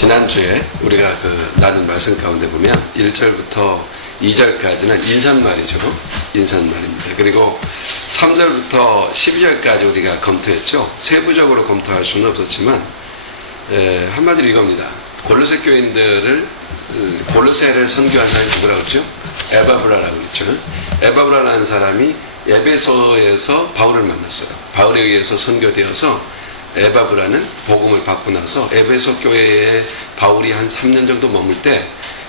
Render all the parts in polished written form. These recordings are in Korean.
지난주에 우리가 나눈 말씀 가운데 보면 1절부터 2절까지는 인사말이죠. 인사말입니다. 그리고 3절부터 12절까지 우리가 검토했죠. 세부적으로 검토할 수는 없었지만 한마디로 이겁니다. 골로새 교인들을 골로새를 선교한 사람이 누구라고 그랬죠? 에바브라라고 그랬죠. 에바브라라는 사람이 에베소에서 바울을 만났어요. 바울에 의해서 선교되어서 에바브라는 복음을 받고 나서 에베소 교회에 바울이 한 3년 정도 머물 때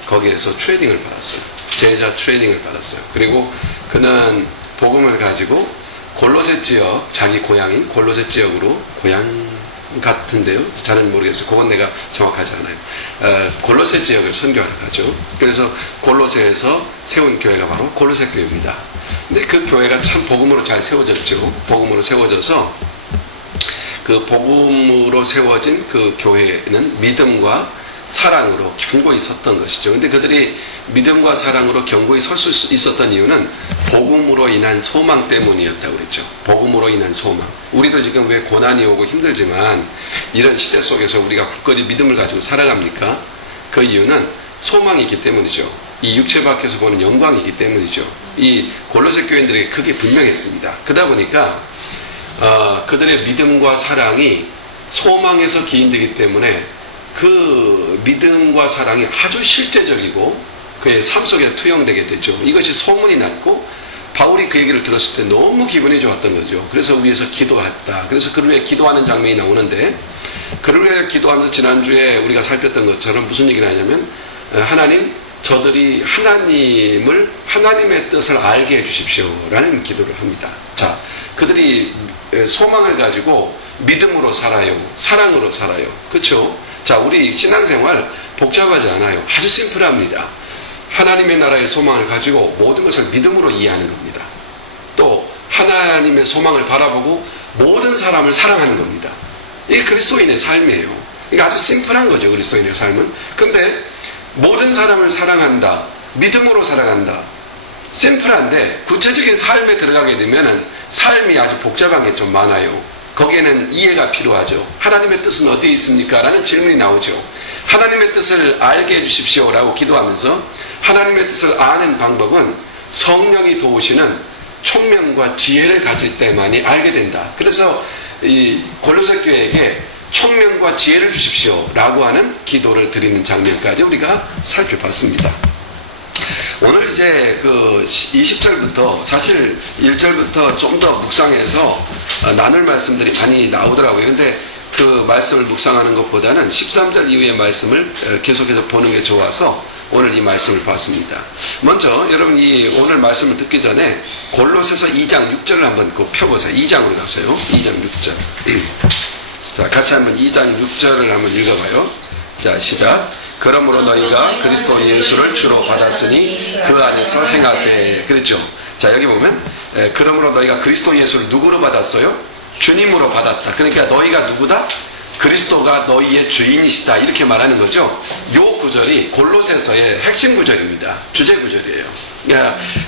거기에서 트레이닝을 받았어요. 제자 트레이닝을 받았어요. 그리고 그는 복음을 가지고 골로새 지역, 자기 고향인 골로새 지역으로, 고향 같은데요. 잘은 모르겠어요. 그건 내가 정확하지 않아요. 골로새 지역을 선교하러 가죠. 그래서 골로새에서 세운 교회가 바로 골로새 교회입니다. 근데 그 교회가 참 복음으로 잘 세워졌죠. 복음으로 세워져서 그 복음으로 세워진 그 교회는 믿음과 사랑으로 견고히 섰던 것이죠. 근데 그들이 믿음과 사랑으로 견고히 설 수 있었던 이유는 복음으로 인한 소망 때문이었다고 그랬죠. 복음으로 인한 소망. 우리도 지금 왜 고난이 오고 힘들지만 이런 시대 속에서 우리가 굳건히 믿음을 가지고 살아갑니까? 그 이유는 소망이 있기 때문이죠. 이 육체 밖에서 보는 영광이기 때문이죠. 이 골로새 교인들에게 그게 분명했습니다. 그러다 보니까 그들의 믿음과 사랑이 소망에서 기인되기 때문에 그 믿음과 사랑이 아주 실제적이고 그의 삶 속에 투영되게 됐죠. 이것이 소문이 났고 바울이 그 얘기를 들었을 때 너무 기분이 좋았던 거죠. 그래서 위에서 기도했다. 그래서 그를 위해 기도하는 장면이 나오는데 그를 위해 기도하면서 지난주에 우리가 살폈던 것처럼 무슨 얘기를 하냐면 하나님, 저들이 하나님의 뜻을 알게 해주십시오 라는 기도를 합니다. 자, 그들이 소망을 가지고 믿음으로 살아요. 사랑으로 살아요. 그렇죠? 자, 우리 신앙생활 복잡하지 않아요. 아주 심플합니다. 하나님의 나라의 소망을 가지고 모든 것을 믿음으로 이해하는 겁니다. 또 하나님의 소망을 바라보고 모든 사람을 사랑하는 겁니다. 이게 그리스도인의 삶이에요. 이게 아주 심플한 거죠. 그리스도인의 삶은. 근데 모든 사람을 사랑한다. 믿음으로 사랑한다. 심플한데 구체적인 삶에 들어가게 되면 삶이 아주 복잡한 게 좀 많아요. 거기에는 이해가 필요하죠. 하나님의 뜻은 어디에 있습니까? 라는 질문이 나오죠. 하나님의 뜻을 알게 해주십시오 라고 기도하면서 하나님의 뜻을 아는 방법은 성령이 도우시는 총명과 지혜를 가질 때만이 알게 된다. 그래서 이 골로새 교회에게 총명과 지혜를 주십시오 라고 하는 기도를 드리는 장면까지 우리가 살펴봤습니다. 오늘 이제 그 20절부터 사실 1절부터 좀 더 묵상해서 나눌 말씀들이 많이 나오더라고요. 근데 그 말씀을 묵상하는 것보다는 13절 이후의 말씀을 계속해서 보는 게 좋아서 오늘 이 말씀을 봤습니다. 먼저 여러분 이 오늘 말씀을 듣기 전에 골로새서 2장 6절을 한번 펴보세요. 2장으로 가세요. 2장 6절. 자, 같이 한번 2장 6절을 한번 읽어봐요. 자, 시작. 그러므로 너희가 그리스도 예수를 주로 받았으니 그 안에서 행하되. 그렇죠. 자, 여기 보면 그러므로 너희가 그리스도 예수를 누구로 받았어요? 주님으로 받았다. 그러니까 너희가 누구다? 그리스도가 너희의 주인이시다. 이렇게 말하는 거죠. 요 구절이 골로새서의 핵심 구절입니다. 주제 구절이에요.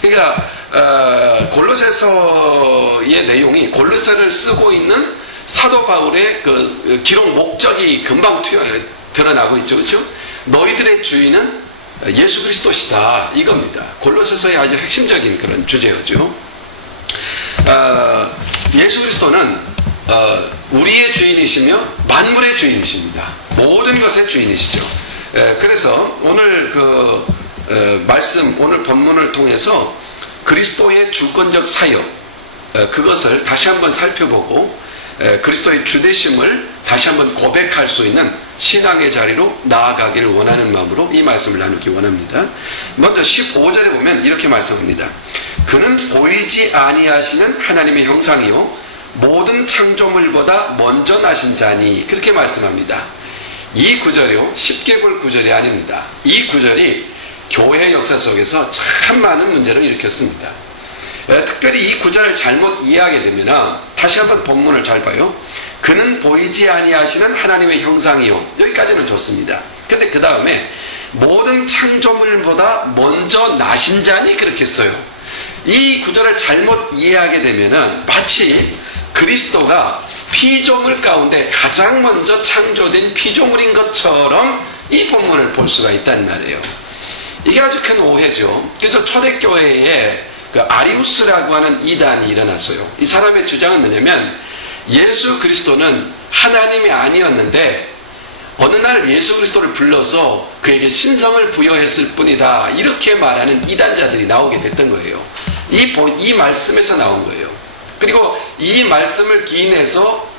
그러니까 골로새서의 내용이 골로새를 쓰고 있는 사도 바울의 그 기록 목적이 금방 드러나고 있죠. 그렇죠? 너희들의 주인은 예수 그리스도시다. 이겁니다. 골로새서의 아주 핵심적인 그런 주제였죠. 예수 그리스도는 우리의 주인이시며 만물의 주인이십니다. 모든 것의 주인이시죠. 그래서 오늘 말씀, 오늘 본문을 통해서 그리스도의 주권적 사역, 그것을 다시 한번 살펴보고 그리스도의 주되심을 다시 한번 고백할 수 있는 신앙의 자리로 나아가기를 원하는 마음으로 이 말씀을 나누기 원합니다. 먼저 15절에 보면 이렇게 말씀합니다. 그는 보이지 아니하시는 하나님의 형상이요 모든 창조물보다 먼저 나신 자니. 그렇게 말씀합니다. 이 구절이요 쉽게 볼 구절이 아닙니다. 이 구절이 교회 역사 속에서 참 많은 문제를 일으켰습니다. 특별히 이 구절을 잘못 이해하게 되면 다시 한번 본문을 잘 봐요. 그는 보이지 아니하시는 하나님의 형상이요. 여기까지는 좋습니다. 근데 그 다음에 모든 창조물보다 먼저 나신 자니 그렇게 써요. 이 구절을 잘못 이해하게 되면 마치 그리스도가 피조물 가운데 가장 먼저 창조된 피조물인 것처럼 이 본문을 볼 수가 있단 말이에요. 이게 아주 큰 오해죠. 그래서 초대교회에 그 아리우스라고 하는 이단이 일어났어요. 이 사람의 주장은 뭐냐면 예수 그리스도는 하나님이 아니었는데 어느 날 예수 그리스도를 불러서 그에게 신성을 부여했을 뿐이다, 이렇게 말하는 이단자들이 나오게 됐던 거예요. 이 말씀에서 나온 거예요. 그리고 이 말씀을 기인해서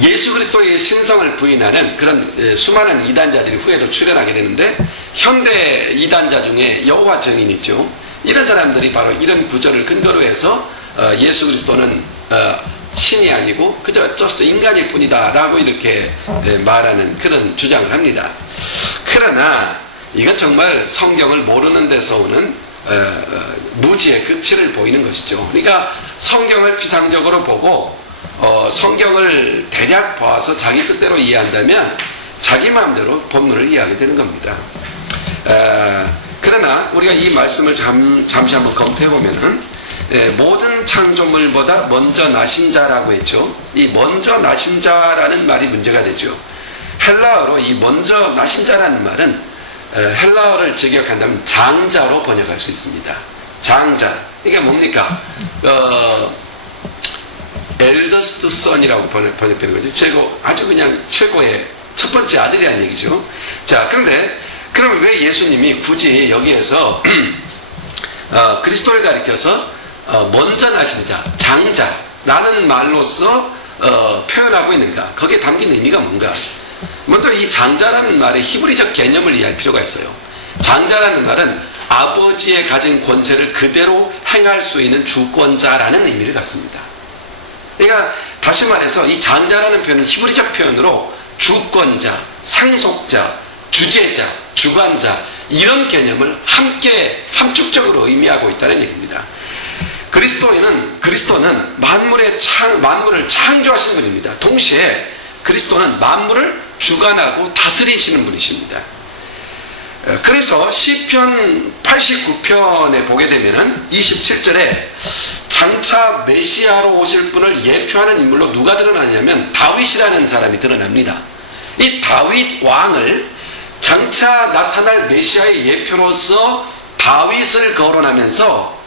예수 그리스도의 신성을 부인하는 그런 수많은 이단자들이 후에도 출현하게 되는데, 현대 이단자 중에 여호와 증인 있죠. 이런 사람들이 바로 이런 구절을 근거로 해서 예수 그리스도는 신이 아니고 그저 인간일 뿐이다 라고 이렇게 말하는 그런 주장을 합니다. 그러나 이건 정말 성경을 모르는 데서 오는 무지의 극치를 보이는 것이죠. 그러니까 성경을 피상적으로 보고 성경을 대략 봐서 자기 뜻대로 이해한다면 자기 마음대로 본문을 이해하게 되는 겁니다. 그러나 우리가 이 말씀을 잠시 한번 검토해보면은 모든 창조물보다 먼저 나신 자라고 했죠. 이 먼저 나신 자라는 말이 문제가 되죠. 헬라어로 이 먼저 나신 자라는 말은 헬라어를 직역한다면 장자로 번역할 수 있습니다. 장자. 이게 뭡니까? eldest son이라고 번역되는 거죠. 아주 그냥 최고의 첫 번째 아들이라는 얘기죠. 자, 그런데 그러면 왜 예수님이 굳이 여기에서 그리스도를 가리켜서 먼저 나신 자, 장자라는 말로서 표현하고 있는가? 거기에 담긴 의미가 뭔가? 먼저 이 장자라는 말의 히브리적 개념을 이해할 필요가 있어요. 장자라는 말은 아버지의 가진 권세를 그대로 행할 수 있는 주권자라는 의미를 갖습니다. 그러니까 다시 말해서 이 장자라는 표현은 히브리적 표현으로 주권자, 상속자, 주재자, 주관자, 이런 개념을 함께 함축적으로 의미하고 있다는 얘기입니다. 그리스도는 만물을 창조하신 분입니다. 동시에 그리스도는 만물을 주관하고 다스리시는 분이십니다. 그래서 시편 89편에 보게 되면은 27절에 장차 메시아로 오실 분을 예표하는 인물로 누가 드러나냐면 다윗이라는 사람이 드러납니다. 이 다윗 왕을 장차 나타날 메시아의 예표로서 다윗을 거론하면서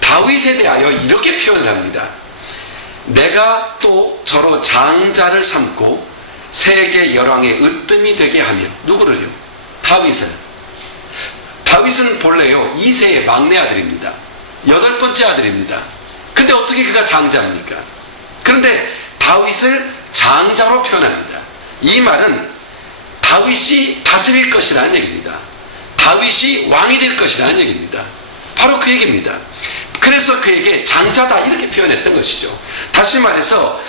다윗에 대하여 이렇게 표현을 합니다. 내가 또 저로 장자를 삼고 세계 열왕의 으뜸이 되게 하며. 누구를요? 다윗은 본래요 2세의 막내 아들입니다. 8번째 아들입니다. 근데 어떻게 그가 장자입니까? 그런데 다윗을 장자로 표현합니다. 이 말은 다윗이 다스릴 것이라는 얘기입니다. 다윗이 왕이 될 것이라는 얘기입니다. 바로 그 얘기입니다. 그래서 그에게 장자다 이렇게 표현했던 것이죠. 다시 말해서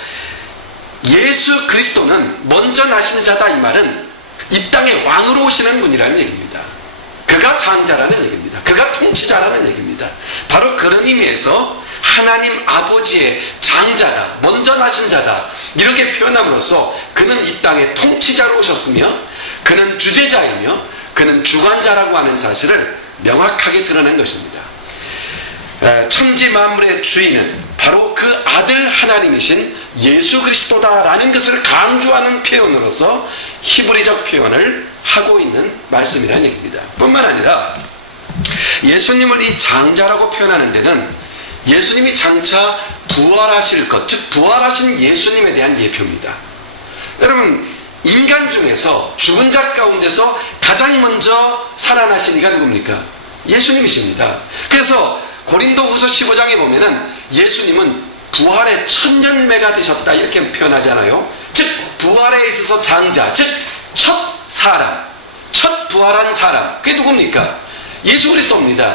예수 그리스도는 먼저 나신 자다, 이 말은 이 땅에 왕으로 오시는 분이라는 얘기입니다. 그가 장자라는 얘기입니다. 그가 통치자라는 얘기입니다. 바로 그런 의미에서 하나님 아버지의 장자다, 먼저 나신 자다, 이렇게 표현함으로써 그는 이 땅의 통치자로 오셨으며 그는 주재자이며 그는 주관자라고 하는 사실을 명확하게 드러낸 것입니다. 천지 만물의 주인은 바로 그 아들 하나님이신 예수 그리스도다라는 것을 강조하는 표현으로서 히브리적 표현을 하고 있는 말씀이라는 얘기입니다. 뿐만 아니라 예수님을 이 장자라고 표현하는 데는 예수님이 장차 부활하실 것, 즉 부활하신 예수님에 대한 예표입니다. 여러분, 인간 중에서 죽은 자 가운데서 가장 먼저 살아나신 이가 누굽니까? 예수님이십니다. 그래서 고린도후서 15장에 보면은 예수님은 부활의 천년매가 되셨다 이렇게 표현하잖아요. 즉 부활에 있어서 장자, 즉 첫 사람, 첫 부활한 사람, 그게 누굽니까? 예수 그리스도입니다.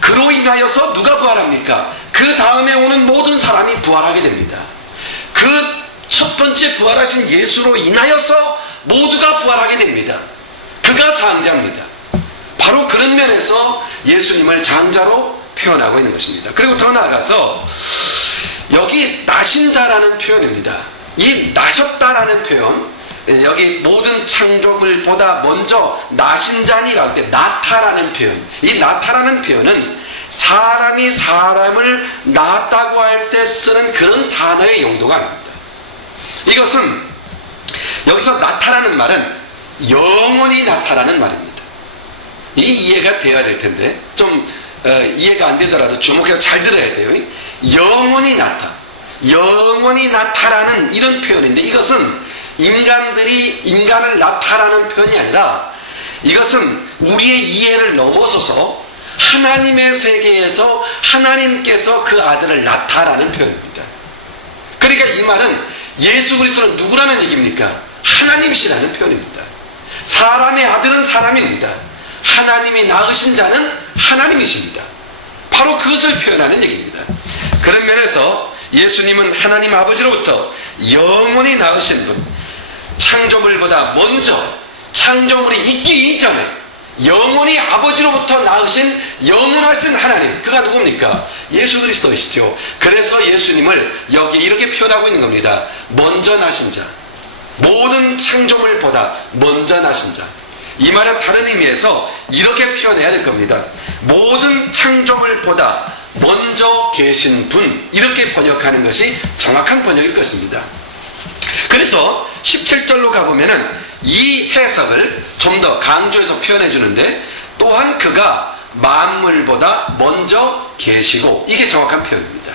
그로 인하여서 누가 부활합니까? 그 다음에 오는 모든 사람이 부활하게 됩니다. 그 첫 번째 부활하신 예수로 인하여서 모두가 부활하게 됩니다. 그가 장자입니다. 바로 그런 면에서 예수님을 장자로 표현하고 있는 것입니다. 그리고 더 나아가서 여기 나신 자라는 표현입니다. 이 나셨다라는 표현, 여기 모든 창조물보다 먼저 나신 자니라고 할 때 나타라는 표현, 이 나타라는 표현은 사람이 사람을 낳았다고 할 때 쓰는 그런 단어의 용도가 아닙니다. 이것은 여기서 나타나는 말은 영원히 나타나는 말입니다. 이게 이해가 되어야 될 텐데 좀 이해가 안 되더라도 주목해서 잘 들어야 돼요. 영원히 영원히 나타나는 이런 표현인데, 이것은 인간들이 인간을 나타나는 표현이 아니라 이것은 우리의 이해를 넘어서서 하나님의 세계에서 하나님께서 그 아들을 나타나는 표현입니다. 그러니까 이 말은 예수 그리스도는 누구라는 얘기입니까? 하나님이시라는 표현입니다. 사람의 아들은 사람입니다. 하나님이 낳으신 자는 하나님이십니다. 바로 그것을 표현하는 얘기입니다. 그런 면에서 예수님은 하나님 아버지로부터 영원히 낳으신 분, 창조물보다 먼저 창조물이 있기 이전에 영원히 아버지로부터 낳으신 영원하신 하나님, 그가 누굽니까? 예수 그리스도이시죠. 그래서 예수님을 여기 이렇게 표현하고 있는 겁니다. 먼저 나신 자, 모든 창조물보다 먼저 나신 자. 이 말은 다른 의미에서 이렇게 표현해야 될 겁니다. 모든 창조물보다 먼저 계신 분, 이렇게 번역하는 것이 정확한 번역일 것입니다. 그래서 17절로 가보면은 이 해석을 좀 더 강조해서 표현해 주는데, 또한 그가 만물보다 먼저 계시고, 이게 정확한 표현입니다.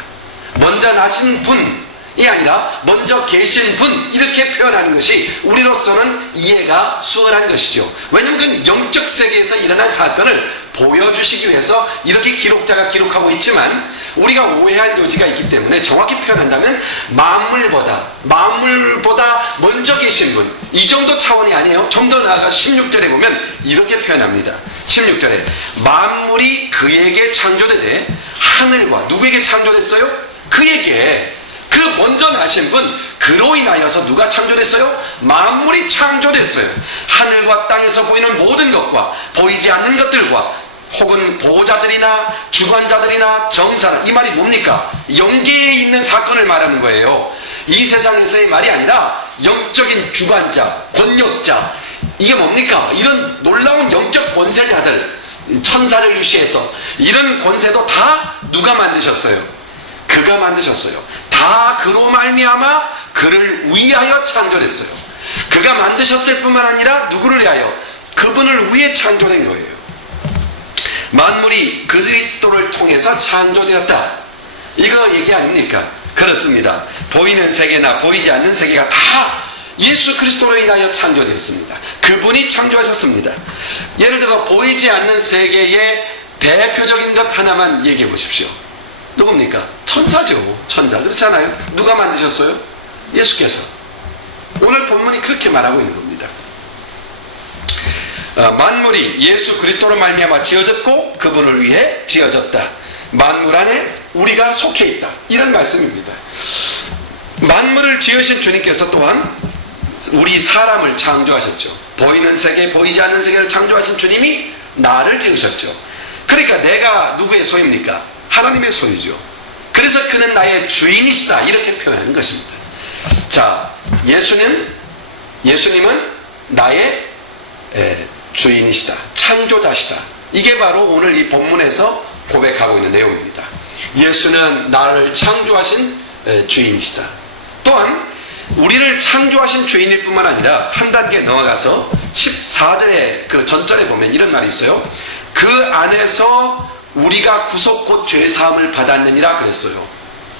먼저 나신 분이 아니라 먼저 계신 분, 이렇게 표현하는 것이 우리로서는 이해가 수월한 것이죠. 왜냐하면 그건 영적 세계에서 일어난 사건을 보여주시기 위해서 이렇게 기록자가 기록하고 있지만, 우리가 오해할 여지가 있기 때문에 정확히 표현한다면 만물보다 먼저 계신 분, 이 정도 차원이 아니에요. 좀 더 나아가 16절에 보면 이렇게 표현합니다. 16절에 만물이 그에게 창조되되, 하늘과 누구에게 창조됐어요? 그에게, 그 먼저 나신 분, 그로 인하여서 누가 창조됐어요? 만물이 창조됐어요. 하늘과 땅에서 보이는 모든 것과 보이지 않는 것들과 혹은 보호자들이나 주관자들이나 정사나, 이 말이 뭡니까? 영계에 있는 사건을 말하는 거예요. 이 세상에서의 말이 아니라 영적인 주관자, 권력자, 이게 뭡니까? 이런 놀라운 영적 권세자들, 천사를 유시해서 이런 권세도 다 누가 만드셨어요? 그가 만드셨어요. 다 그로 말미암아 그를 위하여 창조됐어요. 그가 만드셨을 뿐만 아니라 누구를 위하여? 그분을 위해 창조된 거예요. 만물이 그리스도를 통해서 창조되었다, 이거 얘기 아닙니까? 그렇습니다. 보이는 세계나 보이지 않는 세계가 다 예수 그리스도로 인하여 창조되었습니다. 그분이 창조하셨습니다. 예를 들어 보이지 않는 세계의 대표적인 것 하나만 얘기해 보십시오. 누굽니까? 천사죠. 천사. 그렇잖아요. 누가 만드셨어요? 예수께서. 오늘 본문이 그렇게 말하고 있는 겁니다. 만물이 예수 그리스도로 말미암아 지어졌고 그분을 위해 지어졌다. 만물 안에 우리가 속해 있다, 이런 말씀입니다. 만물을 지으신 주님께서 또한 우리 사람을 창조하셨죠. 보이는 세계, 보이지 않는 세계를 창조하신 주님이 나를 지으셨죠. 그러니까 내가 누구의 소유입니까? 하나님의 소유죠. 그래서 그는 나의 주인이시다, 이렇게 표현하는 것입니다. 자, 예수님은 나의 주인이시다, 창조자시다. 이게 바로 오늘 이 본문에서 고백하고 있는 내용입니다. 예수는 나를 창조하신 주인이시다. 또한 우리를 창조하신 주인일 뿐만 아니라 한 단계 넘어가서 14절의 그 전절에 보면 이런 말이 있어요. 그 안에서 우리가 구속 곧 죄사함을 받았느니라 그랬어요.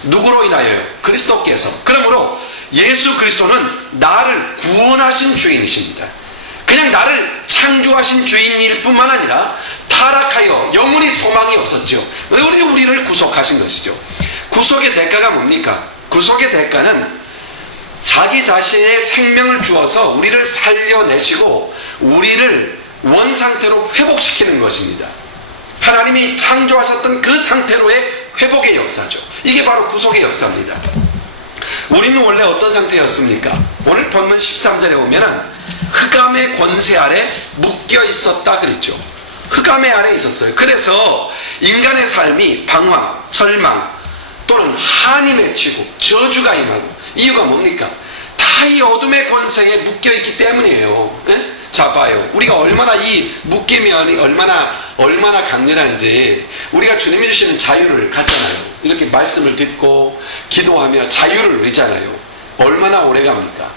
누구로 인하여요? 그리스도께서. 그러므로 예수 그리스도는 나를 구원하신 주인이십니다. 그냥 나를 창조하신 주인일 뿐만 아니라 타락하여 영원히 소망이 없었죠. 우리를 구속하신 것이죠. 구속의 대가가 뭡니까? 구속의 대가는 자기 자신의 생명을 주어서 우리를 살려내시고 우리를 원상태로 회복시키는 것입니다. 하나님이 창조하셨던 그 상태로의 회복의 역사죠. 이게 바로 구속의 역사입니다. 우리는 원래 어떤 상태였습니까? 오늘 본문 13절에 보면은 흑암의 권세 아래 묶여 있었다 그랬죠. 흑암의 아래 있었어요. 그래서 인간의 삶이 방황, 절망 또는 한이 맺히고 저주가 임하고, 이유가 뭡니까? 다 이 어둠의 권세에 묶여있기 때문이에요. 네? 자, 봐요. 우리가 얼마나 이 묶임이 얼마나 강렬한지, 우리가 주님이 주시는 자유를 갖잖아요. 이렇게 말씀을 듣고 기도하며 자유를 누리잖아요. 얼마나 오래 갑니까?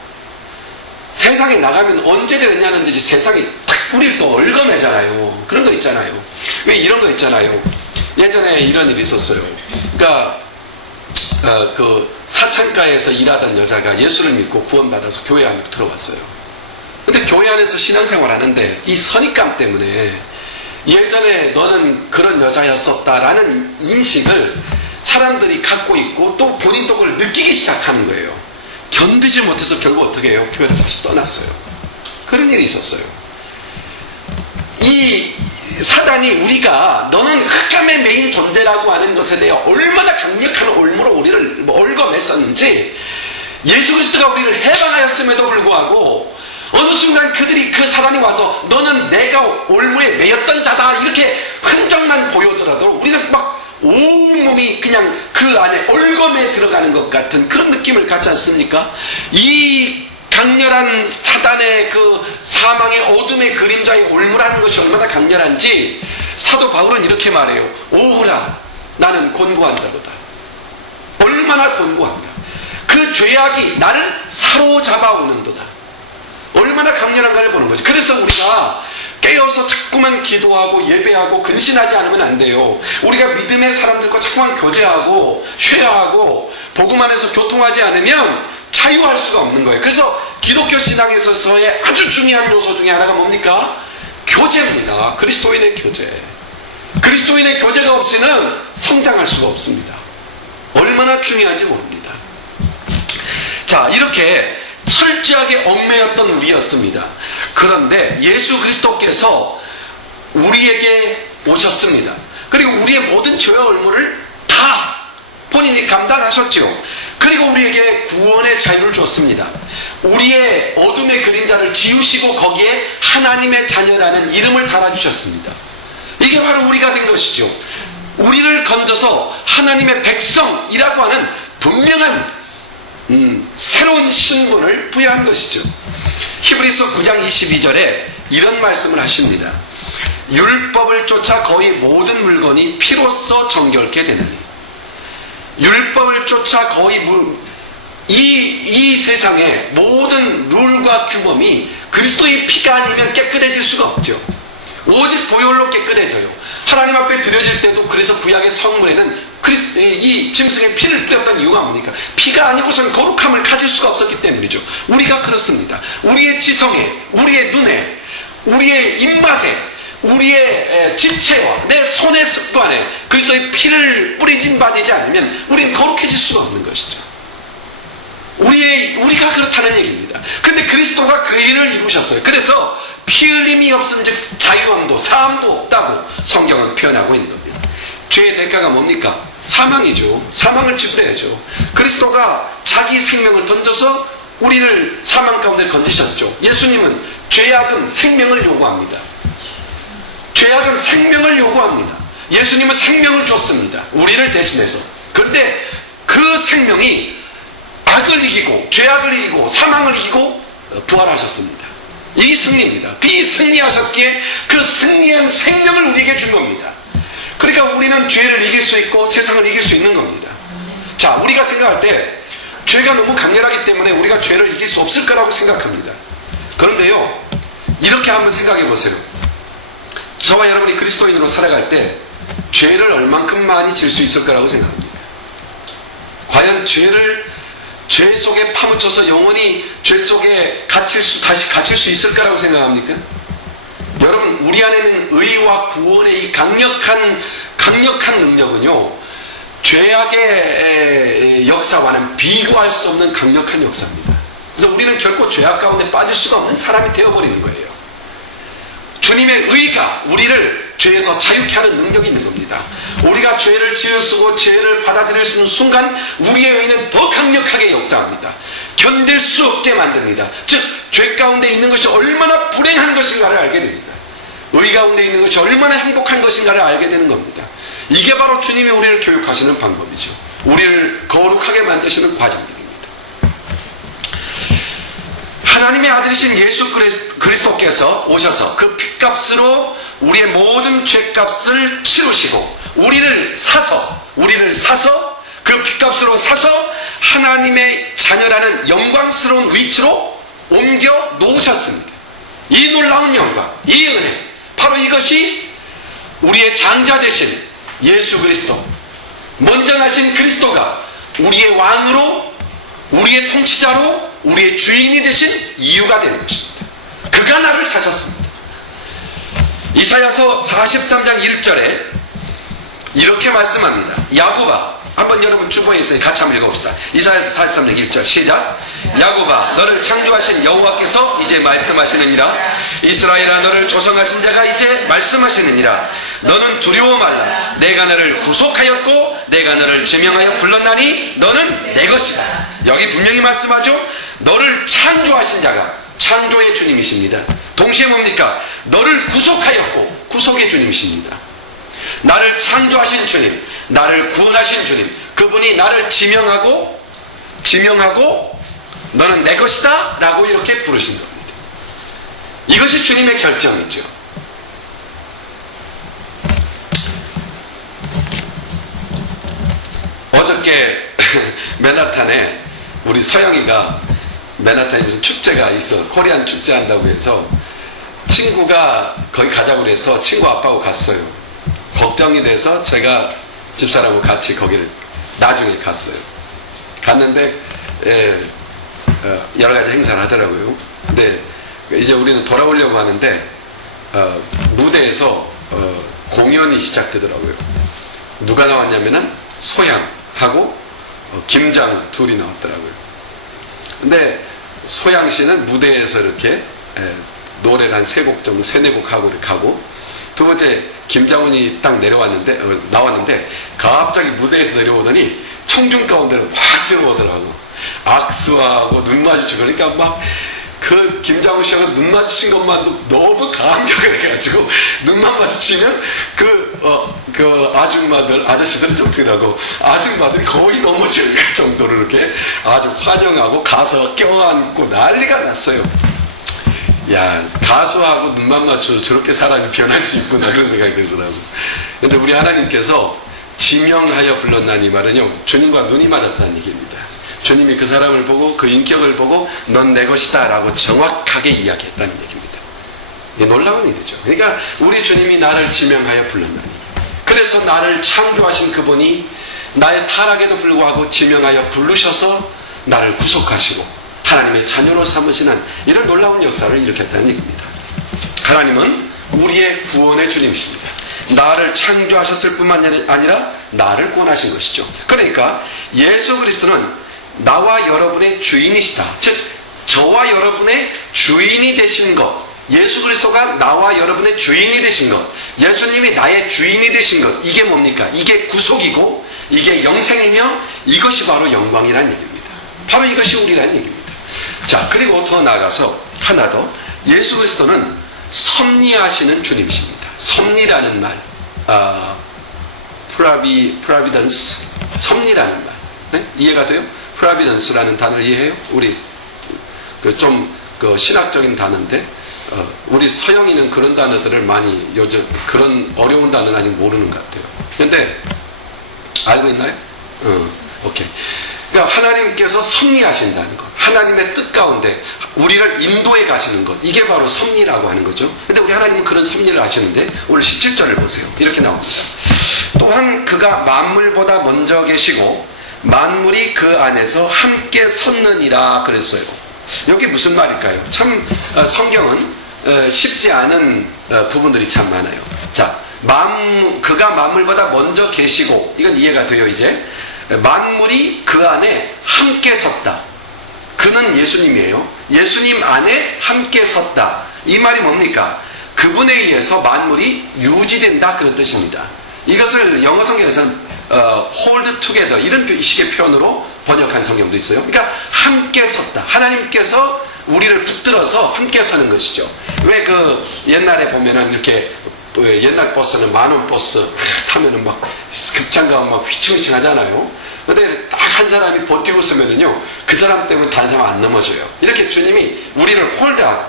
세상에 나가면 언제 되느냐는 듯이 세상이 탁 우리를 또 얽어매잖아요. 그런 거 있잖아요. 왜 이런 거 있잖아요. 예전에 이런 일이 있었어요. 그러니까 그 사창가에서 일하던 여자가 예수를 믿고 구원받아서 교회 안으로 들어왔어요. 근데 교회 안에서 신앙생활 하는데 이 선입감 때문에 예전에 너는 그런 여자였었다라는 인식을 사람들이 갖고 있고 또 본인도 그걸 느끼기 시작하는 거예요. 견디지 못해서 결국 어떻게 해요? 교회를 다시 떠났어요. 그런 일이 있었어요. 이 사단이 우리가 너는 흑암의 메인 존재라고 하는 것에 대해 얼마나 강력한 올무로 우리를 얽어맸었는지, 예수 그리스도가 우리를 해방하였음에도 불구하고 어느 순간 그들이, 그 사단이 와서 너는 내가 올무에 매였던 자다 이렇게 흔적만 보여더라도 우리는 막 온몸이 그냥 그 안에 얽어매 들어가는 것 같은 그런 느낌을 갖지 않습니까? 이 강렬한 사단의 그 사망의 어둠의 그림자의 올무라는 것이 얼마나 강렬한지 사도 바울은 이렇게 말해요. 오호라, 나는 곤고한 자보다. 얼마나 곤고한가. 그 죄악이 나를 사로잡아 오는도다. 얼마나 강렬한가를 보는 거죠. 그래서 우리가 깨어서 자꾸만 기도하고 예배하고 근신하지 않으면 안 돼요. 우리가 믿음의 사람들과 자꾸만 교제하고 쉐어하고 복음 안에서 교통하지 않으면 자유할 수가 없는 거예요. 그래서 기독교 신앙에서의 아주 중요한 요소 중에 하나가 뭡니까? 교제입니다. 그리스도인의 교제. 그리스도인의 교제가 없이는 성장할 수가 없습니다. 얼마나 중요한지 모릅니다. 자, 이렇게 철저하게 얽매였던 우리였습니다. 그런데 예수 그리스도께서 우리에게 오셨습니다. 그리고 우리의 모든 죄와 올무를 다 본인이 감당하셨죠. 그리고 우리에게 구원의 자유를 줬습니다. 우리의 어둠의 그림자를 지우시고 거기에 하나님의 자녀라는 이름을 달아주셨습니다. 이게 바로 우리가 된 것이죠. 우리를 건져서 하나님의 백성이라고 하는 분명한 새로운 신분을 부여한 것이죠. 히브리서 9장 22절에 이런 말씀을 하십니다. 율법을 쫓아 거의 모든 물건이 피로써 정결케 되느니. 율법을 쫓아 거의 이 세상의 모든 룰과 규범이 그리스도의 피가 아니면 깨끗해질 수가 없죠. 오직 보혈로 깨끗해져요. 하나님 앞에 드려질 때도 그래서 구약의 성물에는 이 짐승의 피를 뿌렸던 이유가 뭡니까? 피가 아니고선 거룩함을 가질 수가 없었기 때문이죠. 우리가 그렇습니다. 우리의 지성에, 우리의 눈에, 우리의 입맛에, 우리의 지체와 내 손의 습관에 그리스도의 피를 뿌리진 바되지 않으면 우리는 거룩해질 수가 없는 것이죠. 우리가 그렇다는 얘기입니다. 근데 그리스도가 그 일을 이루셨어요. 그래서 피 흘림이 없은 즉 자유함도 사함도 없다고 성경은 표현하고 있는 겁니다. 죄의 대가가 뭡니까? 사망이죠. 사망을 지불해야죠. 그리스도가 자기 생명을 던져서 우리를 사망 가운데 건지셨죠. 예수님은 죄악은 생명을 요구합니다. 죄악은 생명을 요구합니다. 예수님은 생명을 줬습니다. 우리를 대신해서. 그런데 그 생명이 악을 이기고 죄악을 이기고 사망을 이기고 부활하셨습니다. 이 승리입니다. 이 승리하셨기에 그 승리한 생명을 우리에게 준 겁니다. 그러니까 우리는 죄를 이길 수 있고 세상을 이길 수 있는 겁니다. 자, 우리가 생각할 때 죄가 너무 강렬하기 때문에 우리가 죄를 이길 수 없을 거라고 생각합니다. 그런데요, 이렇게 한번 생각해 보세요. 저와 여러분이 그리스도인으로 살아갈 때 죄를 얼만큼 많이 질 수 있을 거라고 생각합니까? 과연 죄 속에 파묻혀서 영원히 죄 속에 다시 갇힐 수 있을 거라고 생각합니까? 여러분, 우리 안에는 의와 구원의 이 강력한 능력은요, 죄악의 역사와는 비교할 수 없는 강력한 역사입니다. 그래서 우리는 결코 죄악 가운데 빠질 수가 없는 사람이 되어버리는 거예요. 주님의 의가 우리를 죄에서 자유케 하는 능력이 있는 겁니다. 우리가 죄를 지으시고 죄를 받아들일 수 있는 순간 우리의 의는 더 강력하게 역사합니다. 견딜 수 없게 만듭니다. 즉, 죄 가운데 있는 것이 얼마나 불행한 것인가를 알게 됩니다. 의 가운데 있는 것이 얼마나 행복한 것인가를 알게 되는 겁니다. 이게 바로 주님이 우리를 교육하시는 방법이죠. 우리를 거룩하게 만드시는 과정들입니다. 하나님의 아들이신 예수 그리스도께서 오셔서 그 핏값으로 우리의 모든 죄값을 치르시고 우리를 사서 그 핏값으로 사서 하나님의 자녀라는 영광스러운 위치로 옮겨 놓으셨습니다. 이 놀라운 영광, 이 은혜, 바로 이것이 우리의 장자 되신 예수 그리스도, 먼저 나신 그리스도가 우리의 왕으로, 우리의 통치자로, 우리의 주인이 되신 이유가 되는 것입니다. 그가 나를 사셨습니다. 이사야서 43장 1절에 이렇게 말씀합니다. 야곱아, 한번 여러분 주보에 있으니 같이 한번 읽어봅시다. 이사야서 43장 1절 시작. 야곱아, 너를 창조하신 여호와께서 이제 말씀하시느니라. 이스라엘아, 너를 조성하신 자가 이제 말씀하시느니라. 너는 두려워 말라. 내가 너를 구속하였고 내가 너를 지명하여 불렀나니 너는 내 것이다. 여기 분명히 말씀하죠. 너를 창조하신 자가 창조의 주님이십니다. 동시에 뭡니까? 너를 구속하였고 구속의 주님이십니다. 나를 창조하신 주님, 나를 구원하신 주님, 그분이 나를 지명하고 너는 내 것이다 라고 이렇게 부르신 겁니다. 이것이 주님의 결정이죠. 어저께 맨하탄에 우리 서영이가 맨하탄에 무슨 축제가 있어, 코리안 축제 한다고 해서 친구가 거기 가자고 해서 친구 아빠하고 갔어요. 걱정이 돼서 제가 집사람하고 같이 거기를 나중에 갔어요. 갔는데 여러 가지 행사를 하더라고요. 근데 이제 우리는 돌아오려고 하는데 무대에서 공연이 시작되더라고요. 누가 나왔냐면은 소양하고 김장 둘이 나왔더라고요. 근데 소양 씨는 무대에서 이렇게 노래를 한 3곡 정도, 3-4곡 하고 이렇게 하고, 두 번째 김장훈이 딱 나왔는데 갑자기 무대에서 내려오더니 청중 가운데로 막 들어오더라고. 악수하고 눈 마주치고, 그러니까 막 그 김장훈 씨하고 눈 마주친 것만도 너무 감격을 해가지고 눈만 마주치면 그 아줌마들, 아저씨들은 좀 어떡하고 아줌마들이 거의 넘어질 정도로 이렇게 아주 환영하고 가서 껴안고 난리가 났어요. 야, 가수하고 눈만 맞춰서 저렇게 사람이 변할 수 있구나, 그런 생각이 들더라고요. 근데 우리 하나님께서 지명하여 불렀나니 말은요, 주님과 눈이 맞았다는 얘기입니다. 주님이 그 사람을 보고 그 인격을 보고 넌 내 것이다 라고 정확하게 이야기했다는 얘기입니다. 이게 놀라운 일이죠. 그러니까 우리 주님이 나를 지명하여 불렀나니, 그래서 나를 창조하신 그분이 나의 타락에도 불구하고 지명하여 부르셔서 나를 구속하시고 하나님의 자녀로 삼으시는 이런 놀라운 역사를 일으켰다는 얘기입니다. 하나님은 우리의 구원의 주님이십니다. 나를 창조하셨을 뿐만 아니라 나를 구원하신 것이죠. 그러니까 예수 그리스도는 나와 여러분의 주인이시다. 즉 저와 여러분의 주인이 되신 것, 예수 그리스도가 나와 여러분의 주인이 되신 것, 예수님이 나의 주인이 되신 것, 이게 뭡니까? 이게 구속이고 이게 영생이며 이것이 바로 영광이라는 얘기입니다. 바로 이것이 우리라는 얘기입니다. 자, 그리고 더 나아가서 하나 더, 예수 그리스도는 섭리하시는 주님이십니다. 섭리라는 말, 프라비던스, 섭리라는 말, 네? 이해가 돼요? 프라비던스라는 단어를 이해해요? 우리 신학적인 단어인데 우리 서영이는 그런 단어들을 많이 요즘 그런 어려운 단어는 아직 모르는 것 같아요. 근데 알고 있나요? 오케이. 그러니까 하나님께서 섭리하신다는 것, 하나님의 뜻 가운데 우리를 인도해 가시는 것, 이게 바로 섭리라고 하는 거죠. 근데 우리 하나님은 그런 섭리를 하시는데 오늘 17절을 보세요. 이렇게 나옵니다. 또한 그가 만물보다 먼저 계시고 만물이 그 안에서 함께 섰느니라 그랬어요. 여기 무슨 말일까요? 참 성경은 쉽지 않은 부분들이 참 많아요. 자, 그가 만물보다 먼저 계시고, 이건 이해가 돼요. 이제 만물이 그 안에 함께 섰다. 그는 예수님이에요. 예수님 안에 함께 섰다. 이 말이 뭡니까? 그분에 의해서 만물이 유지된다, 그런 뜻입니다. 이것을 영어 성경에서는 hold together, 이런 식의 표현으로 번역한 성경도 있어요. 그러니까 함께 섰다. 하나님께서 우리를 붙들어서 함께 서는 것이죠. 왜 옛날에 보면은 이렇게 옛날 버스는 만원 버스 타면은 막 급장 가면 막 휘청휘청 하잖아요. 근데 딱 한 사람이 버티고 있으면은요, 그 사람 때문에 다른 사람 안 넘어져요. 이렇게 주님이 우리를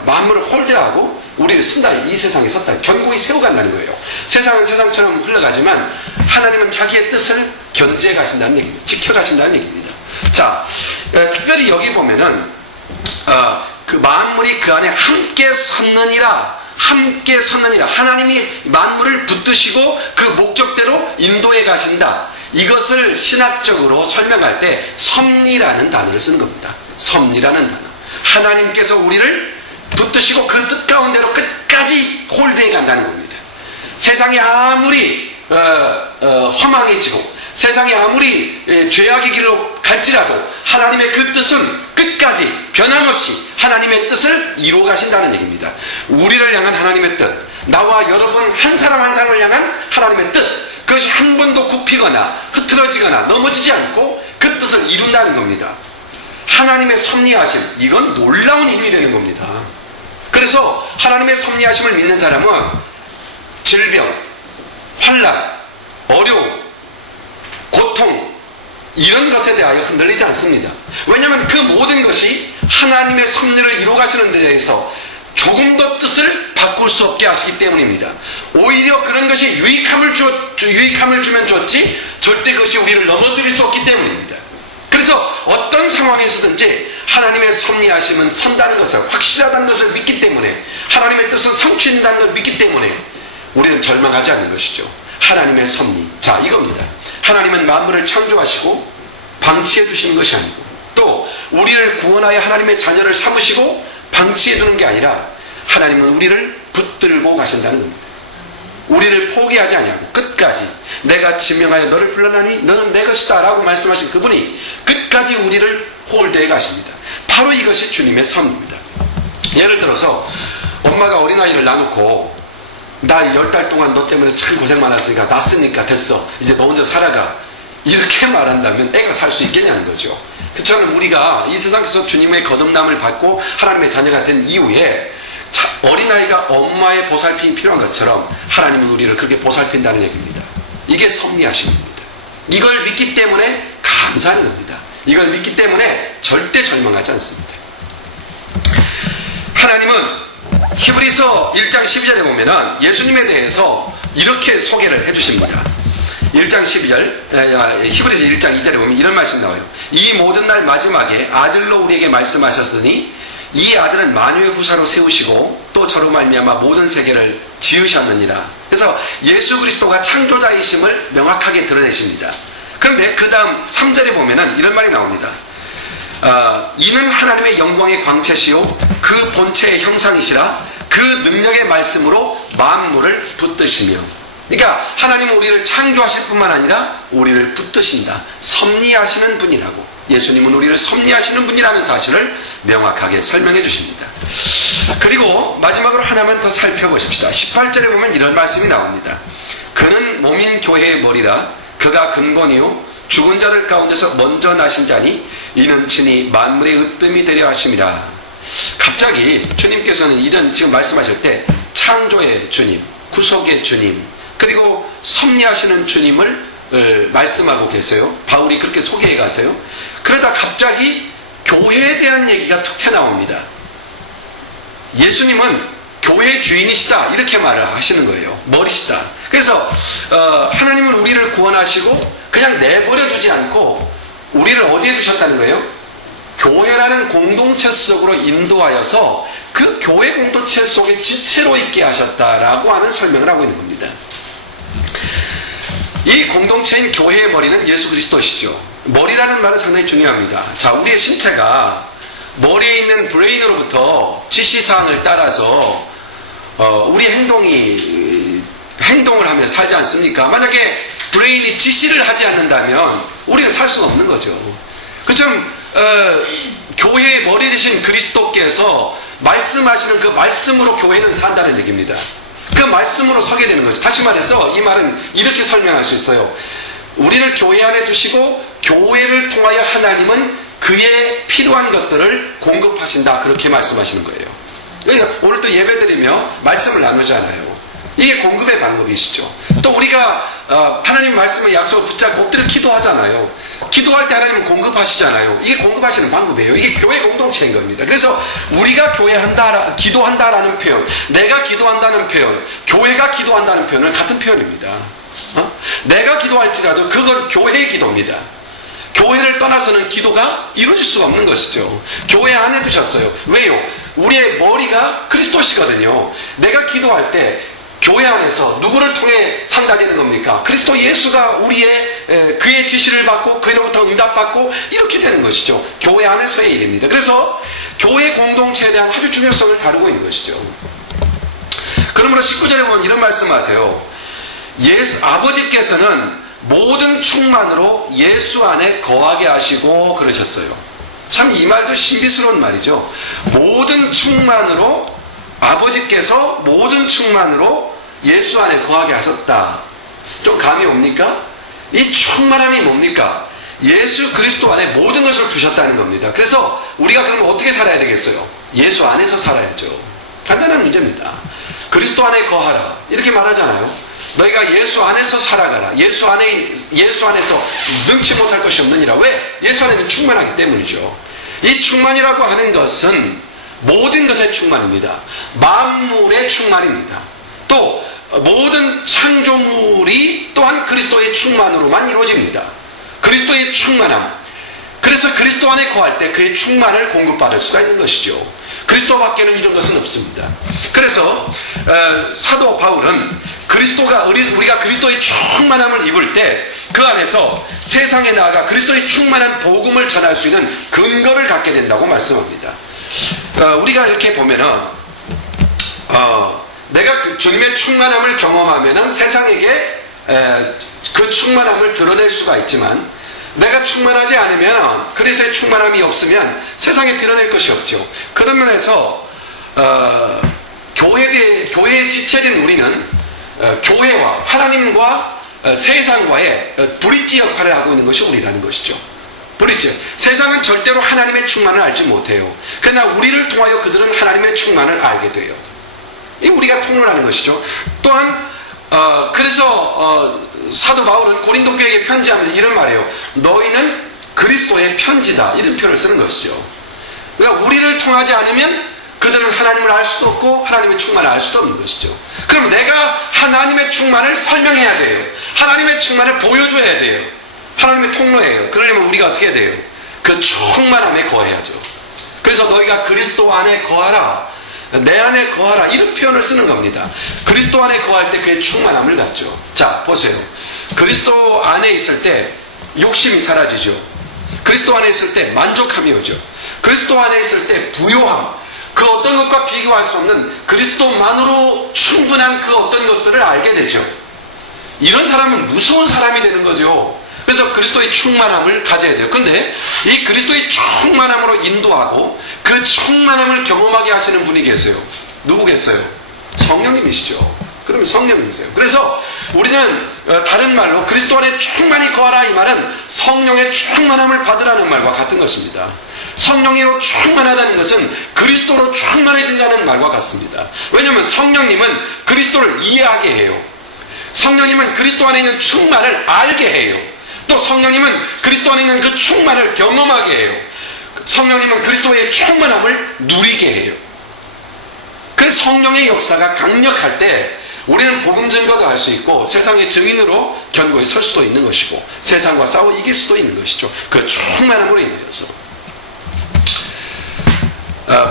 만물을 홀드하고 우리를 쓴다. 이 세상에 섰다. 견고히 세워간다는 거예요. 세상은 세상처럼 흘러가지만 하나님은 자기의 뜻을 견지해 가신다는 얘기입니다. 지켜가신다는 얘기입니다. 자, 특별히 여기 보면은 그 만물이 그 안에 함께 섰느니라, 함께 섰느니라. 하나님이 만물을 붙드시고 그 목적대로 인도해 가신다. 이것을 신학적으로 설명할 때 섭리라는 단어를 쓰는 겁니다. 섭리라는 단어. 하나님께서 우리를 붙드시고 그 뜻 가운데로 끝까지 홀드해 간다는 겁니다. 세상이 아무리 허망해지고 세상이 아무리 죄악의 길로 갈지라도 하나님의 그 뜻은 끝까지 변함없이 하나님의 뜻을 이루어 가신다는 얘기입니다. 우리를 향한 하나님의 뜻, 나와 여러분 한 사람 한 사람을 향한 하나님의 뜻, 그것이 한 번도 굽히거나 흐트러지거나 넘어지지 않고 그 뜻을 이룬다는 겁니다. 하나님의 섭리하심, 이건 놀라운 힘이 되는 겁니다. 그래서 하나님의 섭리하심을 믿는 사람은 질병, 환난, 어려움, 고통, 이런 것에 대하여 흔들리지 않습니다. 왜냐하면 그 모든 것이 하나님의 섭리를 이루어가시는 데 대해서 조금 더 뜻을 바꿀 수 없게 하시기 때문입니다. 오히려 그런 것이 유익함을 주면 좋지 절대 그것이 우리를 넘어뜨릴 수 없기 때문입니다. 그래서 어떤 상황에서든지 하나님의 섭리하심은 선다는 것을, 확실하다는 것을 믿기 때문에, 하나님의 뜻은 성취된다는 것을 믿기 때문에 우리는 절망하지 않는 것이죠. 하나님의 섭리, 자 이겁니다. 하나님은 만물을 창조하시고 방치해 두시는 것이 아니고, 또 우리를 구원하여 하나님의 자녀를 삼으시고 방치해 두는 게 아니라 하나님은 우리를 붙들고 가신다는 겁니다. 우리를 포기하지 아니하고 끝까지 내가 지명하여 너를 불러나니 너는 내 것이다 라고 말씀하신 그분이 끝까지 우리를 홀대해 가십니다. 바로 이것이 주님의 섭리입니다. 예를 들어서 엄마가 어린아이를 낳아놓고 나 10달 동안 너 때문에 참 고생 많았으니까 낳았으니까 됐어, 이제 너 혼자 살아가, 이렇게 말한다면 애가 살 수 있겠냐는 거죠. 그처럼 우리가 이 세상에서 주님의 거듭남을 받고 하나님의 자녀가 된 이후에 어린아이가 엄마의 보살핌이 필요한 것처럼 하나님은 우리를 그렇게 보살핀다는 얘기입니다. 이게 섭리하심입니다. 이걸 믿기 때문에 감사하는 겁니다. 이걸 믿기 때문에 절대 절망하지 않습니다. 하나님은 히브리서 1장 12절에 보면은 예수님에 대해서 이렇게 소개를 해주십니다. 1장 12절, 히브리서 1장 2절에 보면 이런 말씀 나와요. 이 모든 날 마지막에 아들로 우리에게 말씀하셨으니 이 아들은 만유의 후사로 세우시고 또 저로 말미암아 모든 세계를 지으셨느니라. 그래서 예수 그리스도가 창조자이심을 명확하게 드러내십니다. 그런데 그 다음 3절에 보면은 이런 말이 나옵니다. 이는 하나님의 영광의 광채시요 그 본체의 형상이시라 그 능력의 말씀으로 만물을 붙드시며. 그러니까 하나님은 우리를 창조하실 뿐만 아니라 우리를 붙드신다, 섭리하시는 분이라고, 예수님은 우리를 섭리하시는 분이라는 사실을 명확하게 설명해 주십니다. 그리고 마지막으로 하나만 더 살펴보십시다. 18절에 보면 이런 말씀이 나옵니다. 그는 몸인 교회의 머리라 그가 근본이요 죽은 자들 가운데서 먼저 나신 자니 이는 친히 만물의 으뜸이 되려 하심이라. 갑자기 주님께서는 이런 지금 말씀하실 때 창조의 주님, 구속의 주님, 그리고 섭리하시는 주님을 말씀하고 계세요. 바울이 그렇게 소개해 가세요. 그러다 갑자기 교회에 대한 얘기가 툭 튀어나옵니다. 예수님은 교회의 주인이시다, 이렇게 말을 하시는 거예요. 머리시다. 그래서 하나님은 우리를 구원하시고 그냥 내버려 두지 않고 우리를 어디에 두셨다는 거예요? 교회라는 공동체 속으로 인도하여서 그 교회 공동체 속에 지체로 있게 하셨다라고 하는 설명을 하고 있는 겁니다. 이 공동체인 교회의 머리는 예수 그리스도시죠. 머리라는 말은 상당히 중요합니다. 자, 우리의 신체가 머리에 있는 브레인으로부터 지시사항을 따라서 우리 행동을 하며 살지 않습니까? 만약에 브레인이 지시를 하지 않는다면 우리는 살 수가 없는 거죠. 그처럼 교회의 머리 되신 그리스도께서 말씀하시는 그 말씀으로 교회는 산다는 얘기입니다. 그 말씀으로 서게 되는 거죠. 다시 말해서 이 말은 이렇게 설명할 수 있어요. 우리를 교회 안에 두시고 교회를 통하여 하나님은 그의 필요한 것들을 공급하신다, 그렇게 말씀하시는 거예요. 그래서 오늘 또 예배드리며 말씀을 나누잖아요. 이게 공급의 방법이시죠. 또 우리가 하나님 말씀의 약속을 붙잡고 엎드려 기도하잖아요. 기도할 때 하나님은 공급하시잖아요. 이게 공급하시는 방법이에요. 이게 교회 공동체인 겁니다. 그래서 우리가 기도한다라는 표현, 내가 기도한다는 표현, 교회가 기도한다는 표현은 같은 표현입니다. 내가 기도할지라도 그건 교회의 기도입니다. 교회를 떠나서는 기도가 이루어질 수가 없는 것이죠. 교회 안에 두셨어요. 왜요? 우리의 머리가 그리스도시거든요. 내가 기도할 때 교회 안에서 누구를 통해 상달리는 겁니까? 그리스도 예수가 그의 지시를 받고 그로부터 응답받고 이렇게 되는 것이죠. 교회 안에서의 일입니다. 그래서 교회 공동체에 대한 아주 중요성을 다루고 있는 것이죠. 그러므로 19절에 보면 이런 말씀하세요. 아버지께서는 모든 충만으로 예수 안에 거하게 하시고 그러셨어요. 참 이 말도 신비스러운 말이죠. 모든 충만으로, 아버지께서 모든 충만으로 예수 안에 거하게 하셨다. 좀 감이 옵니까? 이 충만함이 뭡니까? 예수 그리스도 안에 모든 것을 두셨다는 겁니다. 그래서 우리가 그럼 어떻게 살아야 되겠어요? 예수 안에서 살아야죠. 간단한 문제입니다. 그리스도 안에 거하라 이렇게 말하잖아요. 너희가 예수 안에서 살아가라. 예수 안에서 능치 못할 것이 없느니라. 왜? 예수 안에는 충만하기 때문이죠. 이 충만이라고 하는 것은 모든 것의 충만입니다. 만물의 충만입니다. 또 모든 창조물이 또한 그리스도의 충만으로만 이루어집니다. 그리스도의 충만함. 그래서 그리스도 안에 거할 때 그의 충만을 공급받을 수가 있는 것이죠. 그리스도 밖에는 이런 것은 없습니다. 그래서 사도 바울은 우리가 그리스도의 충만함을 입을 때 그 안에서 세상에 나아가 그리스도의 충만한 복음을 전할 수 있는 근거를 갖게 된다고 말씀합니다. 우리가 이렇게 보면은 내가 주님의 충만함을 경험하면은 세상에게 그 충만함을 드러낼 수가 있지만 내가 충만하지 않으면 그리스도의 충만함이 없으면 세상에 드러낼 것이 없죠. 그런 면에서 교회의 지체된 우리는 교회와 하나님과 세상과의 브릿지 역할을 하고 있는 것이 우리라는 것이죠. 브릿지. 세상은 절대로 하나님의 충만을 알지 못해요. 그러나 우리를 통하여 그들은 하나님의 충만을 알게 돼요. 이 우리가 통로라는 것이죠. 또한 그래서 사도 바울은 고린도 교회에게 편지하면서 이런 말이에요. 너희는 그리스도의 편지다. 이런 표현을 쓰는 것이죠. 그러니까 우리를 통하지 않으면 그들은 하나님을 알 수도 없고 하나님의 충만을 알 수도 없는 것이죠. 그럼 내가 하나님의 충만을 설명해야 돼요. 하나님의 충만을 보여줘야 돼요. 하나님의 통로예요. 그러려면 우리가 어떻게 해야 돼요? 그 충만함에 거해야죠. 그래서 너희가 그리스도 안에 거하라. 내 안에 거하라. 이런 표현을 쓰는 겁니다. 그리스도 안에 거할 때 그의 충만함을 갖죠. 자, 보세요. 그리스도 안에 있을 때 욕심이 사라지죠. 그리스도 안에 있을 때 만족함이 오죠. 그리스도 안에 있을 때 부요함, 그 어떤 것과 비교할 수 없는 그리스도만으로 충분한 그 어떤 것들을 알게 되죠. 이런 사람은 무서운 사람이 되는 거죠. 그래서 그리스도의 충만함을 가져야 돼요. 그런데 이 그리스도의 충만함으로 인도하고 그 충만함을 경험하게 하시는 분이 계세요. 누구겠어요? 성령님이시죠. 그러면 성령님이세요. 그래서 우리는 다른 말로 그리스도 안에 충만히 거하라 이 말은 성령의 충만함을 받으라는 말과 같은 것입니다. 성령으로 충만하다는 것은 그리스도로 충만해진다는 말과 같습니다. 왜냐하면 성령님은 그리스도를 이해하게 해요. 성령님은 그리스도 안에 있는 충만을 알게 해요. 또 성령님은 그리스도 안에 있는 그 충만을 경험하게 해요. 성령님은 그리스도의 충만함을 누리게 해요. 그 성령의 역사가 강력할 때 우리는 복음 증거도 할 수 있고 세상의 증인으로 견고히 설 수도 있는 것이고 세상과 싸워 이길 수도 있는 것이죠. 그 충만함으로 인해서.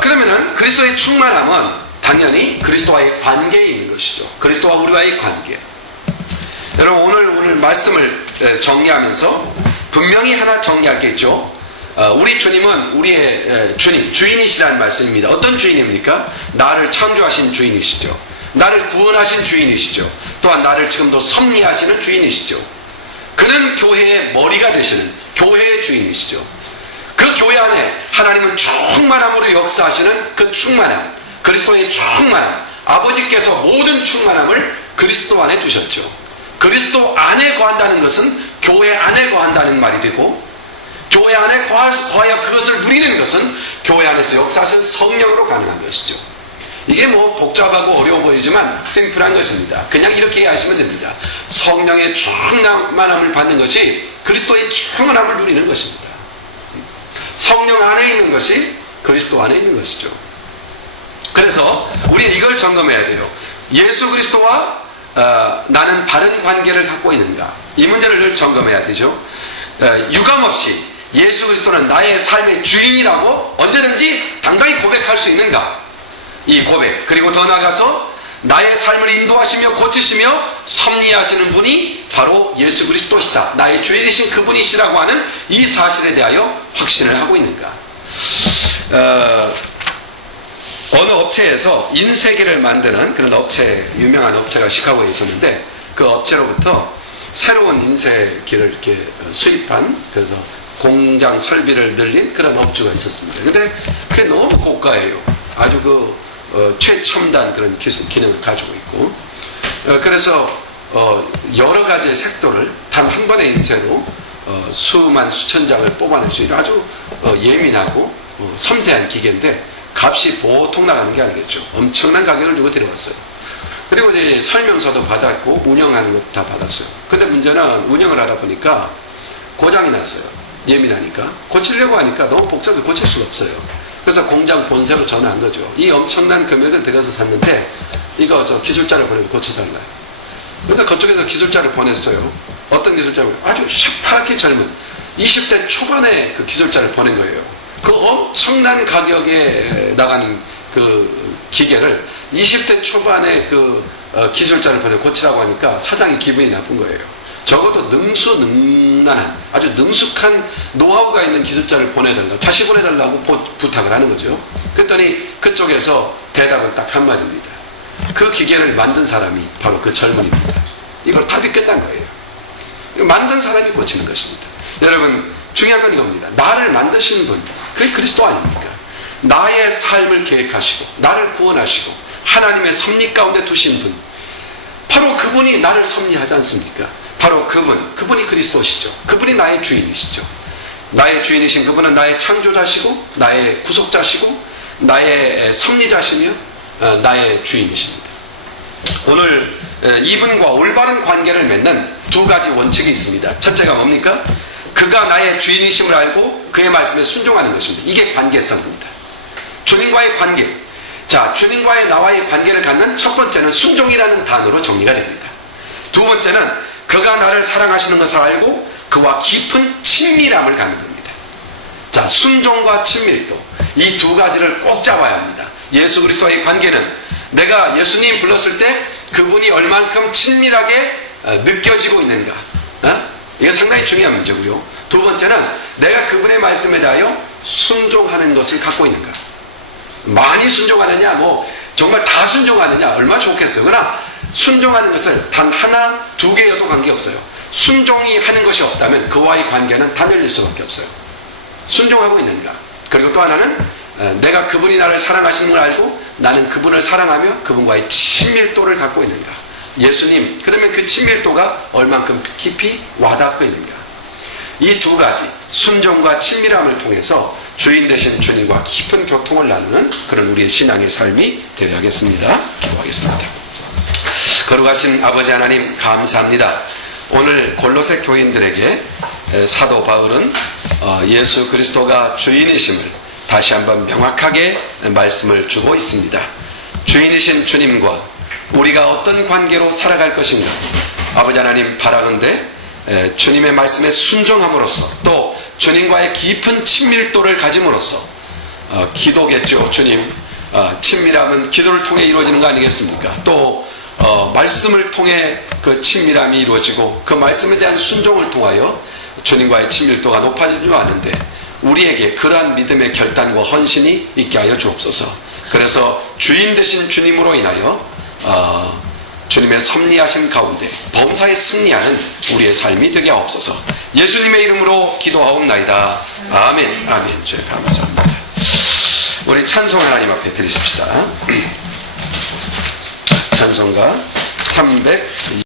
그러면은 그리스도의 충만함은 당연히 그리스도와의 관계에 있는 것이죠. 그리스도와 우리와의 관계. 여러분 오늘 말씀을 정리하면서 분명히 하나 정리할 게 있죠. 우리 주님은 우리의 주인이시라는 말씀입니다. 어떤 주인입니까? 나를 창조하신 주인이시죠. 나를 구원하신 주인이시죠. 또한 나를 지금도 섭리하시는 주인이시죠. 그는 교회의 머리가 되시는 교회의 주인이시죠. 그 교회 안에 하나님은 충만함으로 역사하시는 그 충만함, 그리스도의 충만함, 아버지께서 모든 충만함을 그리스도 안에 두셨죠. 그리스도 안에 거한다는 것은 교회 안에 거한다는 말이 되고 교회 안에 거하여 그것을 누리는 것은 교회 안에서 역사하신 성령으로 가능한 것이죠. 이게 뭐 복잡하고 어려워 보이지만 심플한 것입니다. 그냥 이렇게 이해하시면 됩니다. 성령의 충만함을 받는 것이 그리스도의 충만함을 누리는 것입니다. 성령 안에 있는 것이 그리스도 안에 있는 것이죠. 그래서 우리는 이걸 점검해야 돼요. 예수 그리스도와 나는 바른 관계를 갖고 있는가? 이 문제를 늘 점검해야 되죠. 유감없이 예수 그리스도는 나의 삶의 주인이라고 언제든지 당당히 고백할 수 있는가? 이 고백, 그리고 더 나아가서 나의 삶을 인도하시며 고치시며 섭리하시는 분이 바로 예수 그리스도시다, 나의 주인이신 그분이시라고 하는 이 사실에 대하여 확신을 하고 있는가? 어느 업체에서 인쇄기를 만드는 그런 업체, 유명한 업체가 시카고에 있었는데, 그 업체로부터 새로운 인쇄기를 이렇게 수입한, 그래서 공장 설비를 늘린 그런 업주가 있었습니다. 근데 그게 너무 고가예요. 아주 최첨단 그런 기능을 가지고 있고, 그래서 여러 가지의 색도를 단 한 번의 인쇄로 수만 수천 장을 뽑아낼 수 있는 아주 예민하고 섬세한 기계인데, 값이 보통 나가는 게 아니겠죠. 엄청난 가격을 주고 데려왔어요. 그리고 이제 설명서도 받았고 운영하는 것도 다 받았어요. 근데 문제는 운영을 하다 보니까 고장이 났어요. 예민하니까. 고치려고 하니까 너무 복잡해서 고칠 수가 없어요. 그래서 공장 본사로 전화한 거죠. 이 엄청난 금액을 들여서 샀는데 이거 저 기술자를 보내서 고쳐달라요. 그래서 그쪽에서 기술자를 보냈어요. 어떤 기술자를? 아주 시퍼렇게 젊은 20대 초반의 그 기술자를 보낸 거예요. 그 엄청난 가격에 나가는 그 기계를 20대 초반의 그 기술자를 보내 고치라고 하니까 사장이 기분이 나쁜 거예요. 적어도 능수능란한 아주 능숙한 노하우가 있는 기술자를 보내달라고, 다시 보내달라고 부탁을 하는 거죠. 그랬더니 그쪽에서 대답은 딱 한마디입니다. 그 기계를 만든 사람이 바로 그 젊은이입니다. 이걸 답이 끝난 거예요. 만든 사람이 고치는 것입니다. 여러분, 중요한 건 이겁니다. 나를 만드신 분, 그게 그리스도 아닙니까? 나의 삶을 계획하시고 나를 구원하시고 하나님의 섭리 가운데 두신 분, 바로 그분이 나를 섭리하지 않습니까? 바로 그분이 그리스도시죠. 그분이 나의 주인이시죠. 나의 주인이신 그분은 나의 창조자시고 나의 구속자시고 나의 섭리자시며 나의 주인이십니다. 오늘 이분과 올바른 관계를 맺는 두 가지 원칙이 있습니다. 첫째가 뭡니까? 그가 나의 주인이심을 알고 그의 말씀에 순종하는 것입니다. 이게 관계성입니다. 주님과의 관계. 자, 주님과의 나와의 관계를 갖는 첫 번째는 순종이라는 단어로 정리가 됩니다. 두 번째는 그가 나를 사랑하시는 것을 알고 그와 깊은 친밀함을 갖는 겁니다. 자, 순종과 친밀도, 이 두 가지를 꼭 잡아야 합니다. 예수 그리스도와의 관계는 내가 예수님 불렀을 때 그분이 얼만큼 친밀하게 느껴지고 있는가, 이게 상당히 중요한 문제고요. 두 번째는 내가 그분의 말씀에 대하여 순종하는 것을 갖고 있는가. 많이 순종하느냐, 정말 다 순종하느냐, 얼마나 좋겠어요. 그러나 순종하는 것을 단 하나, 두 개여도 관계없어요. 순종이 하는 것이 없다면 그와의 관계는 단열릴 수밖에 없어요. 순종하고 있는가. 그리고 또 하나는 내가 그분이 나를 사랑하시는 걸 알고 나는 그분을 사랑하며 그분과의 친밀도를 갖고 있는가. 예수님, 그러면 그 친밀도가 얼만큼 깊이 와닿고 있는가. 이 두 가지, 순종과 친밀함을 통해서 주인 되신 주님과 깊은 교통을 나누는 그런 우리의 신앙의 삶이 되어야 하겠습니다. 기도하겠습니다. 거룩하신 아버지 하나님, 감사합니다. 오늘 골로새 교인들에게 사도 바울은 예수 그리스도가 주인이심을 다시 한번 명확하게 말씀을 주고 있습니다. 주인이신 주님과 우리가 어떤 관계로 살아갈 것인가, 아버지 하나님 바라건대 주님의 말씀에 순종함으로써 또 주님과의 깊은 친밀도를 가짐으로써 기도겠죠. 주님, 친밀함은 기도를 통해 이루어지는 거 아니겠습니까? 또 말씀을 통해 그 친밀함이 이루어지고 그 말씀에 대한 순종을 통하여 주님과의 친밀도가 높아지는 줄 아는데 우리에게 그러한 믿음의 결단과 헌신이 있게 하여 주옵소서. 그래서 주인 되신 주님으로 인하여 주님의 섭리하신 가운데 범사에 승리하는 우리의 삶이 되게 하옵소서. 예수님의 이름으로 기도하옵나이다. 아멘. 아멘. 주여 감사합니다. 우리 찬송 하나님 앞에 드리십시다. 찬송가 300